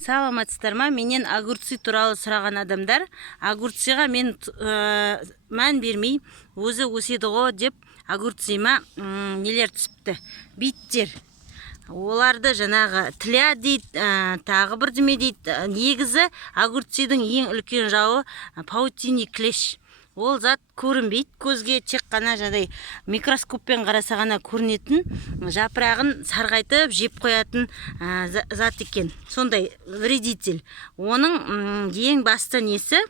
Саламатсыздар ма? Менен огурцы туралы сұраған адамдар, огурцыға мен мән бермей, өзі өседі ғой деп огурцыма нелер түсіпті. Биттер. Оларды жанағы тля дейді, тағы бірдеме дейді. Негізі огурцыдың ең үлкен жауы паутиний клеш. Ол зат көрінбейді көзге, тек қана жадай микроскоппен қараса ғана көрінетін, жапырағын сарғайтып жеп қоятын зат екен. Сондай вредитель. Оның ең басты несі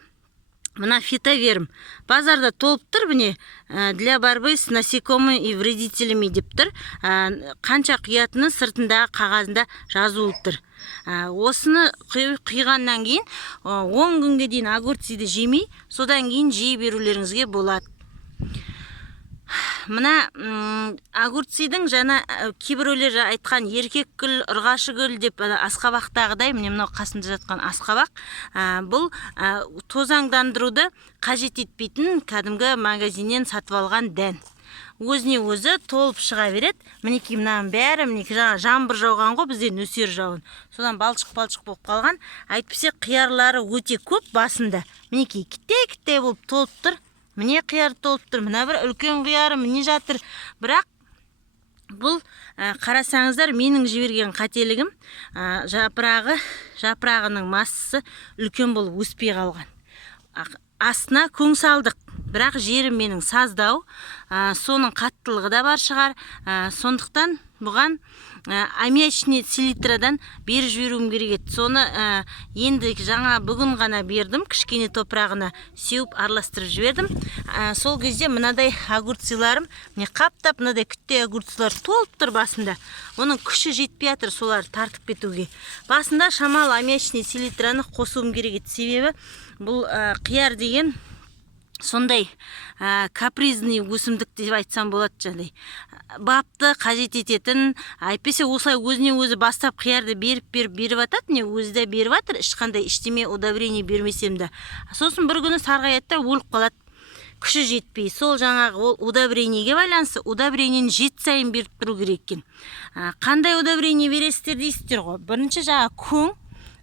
мына фитоверм. Базарда толып тұр, міне, для борьбы с насекомыми и вредителями деп тұр. Қанша құятыны сыртындағы қағазында жазылып тұр. Осыны құйғаннан кейін 10 күнге дейін огурцыды жемей, содан кейін жей берулеріңізге болады. Мына огурцыдың жаңа кейбіреулер айтқан еркек гүл, ұрғашы гүл деп асқабақтағыдай, міне мынау қасында жатқан асқабақ, бұл тозаңдандыруды қажет етпейтін кәдімгі магазиннен сатып алған дән. Өзіне өзі толып шыға береді. Мінекей мынаның бәрі, мінекей жаңбыр жауған ғой, бізде нөсер жауын. Содан балшық-балшық болып қалған. Әйтпесе қиярлары өте көп басында. Мінекей кітте-кітте болып толып тұр. Міне қияр толып тұр. Мына бір үлкен қияры міне жатыр. Бірақ бұл қарасаңыздар, менің жіберген қателігім, жапырағының массасы үлкен болып өспей қалған. Астына көң салдық, бірақ жері менің саздау, соның қаттылығы да бар шығар. Сондықтан бұған аммиачный селитрадан беріп жіберуім керек еді. Соны енді жаңа бүгін ғана бердім, кішкене топырағына сеуіп араластырып жібердім. Сол кезде мынадай огурцыларым, міне қаптап, мынадай күтте огурцылар толып тұр басында. Оның күші жетпей жатыр, солар тартып кетуге. Басында шамалы аммиачный селитраны қосуым керек еді. Себебі бұл қияр деген сондай капризный өсімдік деп айтсам болады, жаңдай. Бапты қажет ететін, әйтпесе осылай өзіне өзі бастап қиярды беріп атады, не өзі де беріп атыр, ешқандай ештеме удобрение бермесем де. Сосын бір күні сарғаяды, өліп қалады. Күші жетпей, сол жаңағы ол удобрениеге байланысты, удобрениені жет сайын беріп тұру керек екен. Қандай удобрение бересіздер дейсіздер ғой? Бірінші жаңа көң,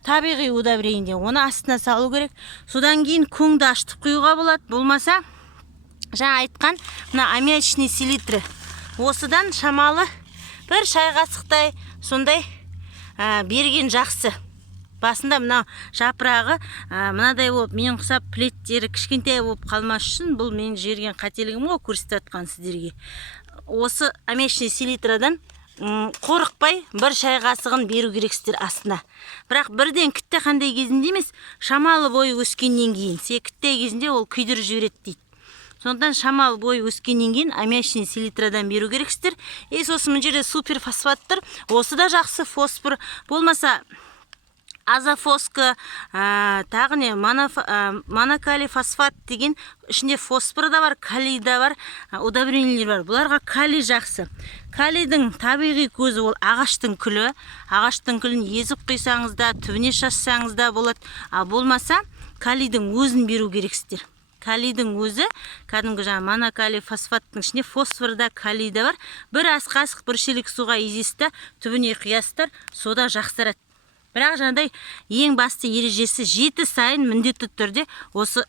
табиғи удобрение, оны астына салу керек. Содан кейін көңді ашытып құюға болады. Болмаса, жаңа айтқан мына аммиачный селитры. Осыдан шамалы бір шай қасықтай сондай берген жақсы. Басында мына жапырағы мынадай болып, менің құсап плеттері кішкентай болып қалмас үшін, бұл менің жерген қателігім ғой, көрсетіп жатқан сіздерге. Осы аммиачный селитрадан қорықпай бір шай қасығын беру керексіздер астына. Бірақ бірден кітте қандай кезінде емес, шамалы бойы өскеннен кейін. Кітте кезінде ол күйдіріп жібереді дейді. Сондықтан шамалы бойы өскеннен кейін аммиачный селитрадан беру керексіздер. Сосын мына жерде суперфосфат тұр. Осы да жақсы фосфор. Болмаса азофоска, тағы не монокалий фосфат деген ішінде фосфор да бар, калий да бар, удобрениелер бар. Бұларға калий жақсы. Калийдің табиғи көзі ол ағаштың күлі. Ағаштың күлін езіп құйсаңыз да, түбіне шашсаңыз да болады. Болмаса калийдің өзін беру керексіздер. Калийдің өзі, кәдімгі жаңа монокалий фосфаттың ішінде фосфор да, калий да бар. Бір ас қасық, бір шелек суға езесті, түбіне құясыздар, сода жақсарады. Бірақ жаңадай ең басты ережесі 7 сайын міндетті түрде осы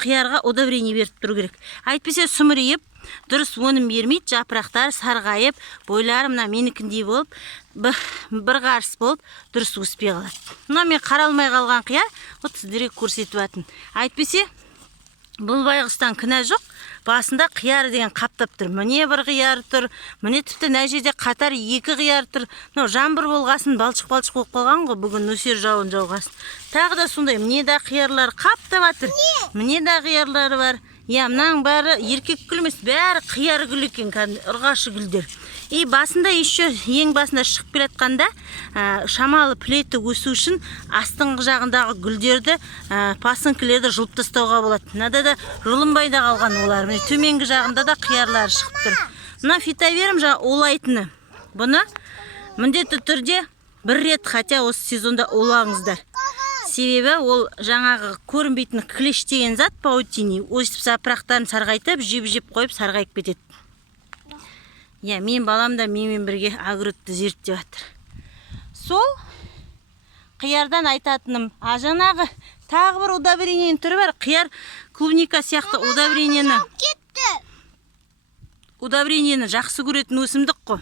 қиярға удобрение беріп тұру керек. Әйтпесе сүмірейіп, дұрыс өнім бермейді, жапырақтар сарғайып, бойлары мына менікіндей болып, бір қарыс болып, дұрыс өспей қалады. Мына мен қаралмай қалған қияр, сіздерге көрсетіп атын. Әйтпесе бұл байғұстан кінә жоқ. Басында қияр деген қаптап тұр. Міне бір қияр тұр. Міне тіпті мына жерде қатар 2 қияр тұр. Жаңбыр болғасын, балшық-балшық болып қалған ғой, бүгін нөсер жауын жауғасын. Тағы да сондай, міне да қиярлар қаптап жатыр. Міне да қиярлары бар. Мынаның бәрі еркек гүл емес, бәрі қияр гүл екен, ұрғашы гүлдер. Басында ең басында шығып келатқанда шамалы плеті өсу үшін астыңғы жағындағы гүлдерді, пасынкілерді жұлып тастауға болады. Мынада да жұлынбай да қалған олар. Төменгі жағында да қиярлары шығып тұр. Мына фитоверм жаңа олайтыны. Бұны міндетті түрде бір рет, хотя осы сезонда олаңыздар. Себебі ол жаңағы көрінбейтін клеш деген зат, паутиний, өсіп жапырақтарын сарғайтып, жеп қойып сарғайып кетеді. Мен балам да менімен бірге огородты зерттеп жатыр. Сол қиярдан айтатыным, жаңағы тағы бір удобрениенің түрі бар. Қияр клубника сияқты удобрениені жақсы көретін өсімдік қой.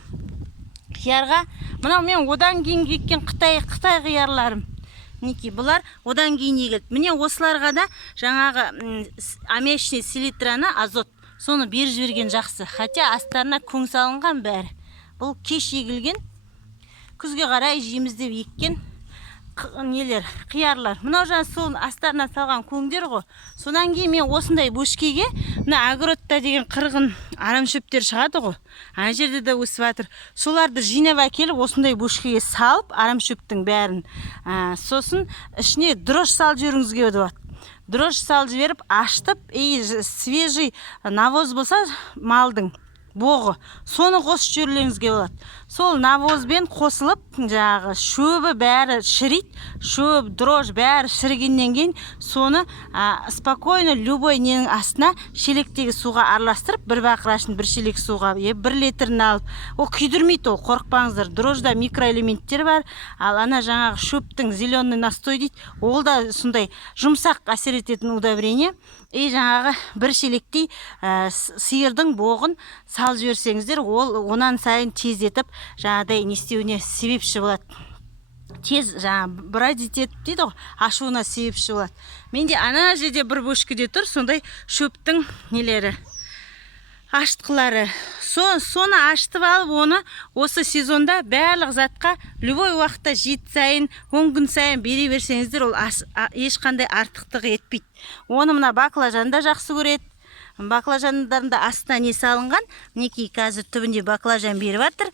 Қиярға, мынау мен одан кейін еккен Қытай қиярларым. Мінекей, бұлар одан кейін егілді. Міне осыларға да жаңағы аммиачный селитраны, азот, соны беріп жіберген жақсы. Хотя астарына көң салынған бәрі. Бұл кеш егілген, күзге қарай жейміз деп еккен қиярлар. Мынау жаңа сол астарына салған көңдер ғой. Содан кейін мен осындай бөшкеге, мына огородта деген қырғын арамшөптер шығады ғой. Ана жерде де өсіп жатыр. Соларды жинап әкеліп осындай бөшкеге салып, арамшөптің бәрін. Сосын ішіне дрожь салып жіберіңізге болады. Дрожь салып жіберіп, аштып, свежий навоз болса малдың боғы, соны қосып жіберулеріңізге болады. Сол навозбен қосылып, жаңағы шөбі бәрі шірейді, шөп, дрожь бәрі шірігеннен кейін соны спокойно любой ненің астына шелектегі суға араластырып, бір бақырашын бір шелек суға, 1 литрін алып, ол күйдірмейді, ол қорықпаңыздар. Дрожьда микроэлементтер бар, ал ана жаңағы шөптің зеленый настой дейді, ол да сондай жұмсақ әсер ететін удобрение. Жаңағы бір шелектей сиырдың боғын салып жіберсеңіздер, ол онан сайын тездетіп, жаңағыдай не істеуіне себепші болады. Тез жаңағы бродить етіп дейді ғой, ашуына себепші болады. Менде ана жерде бір бөшкеде тұр, сондай шөптің нелері, аштықлары. Соны аштып алып, оны осы сезонда барлық затқа любой уақытта 7 сайын, 10 күн сайын бере берсеңіздер, ол ешқандай артықтық етпейді. Оны мына баклажан да жақсы көреді. Баклажандарында астына не салынған, мінекей қазір түбінде баклажан беріп жатыр.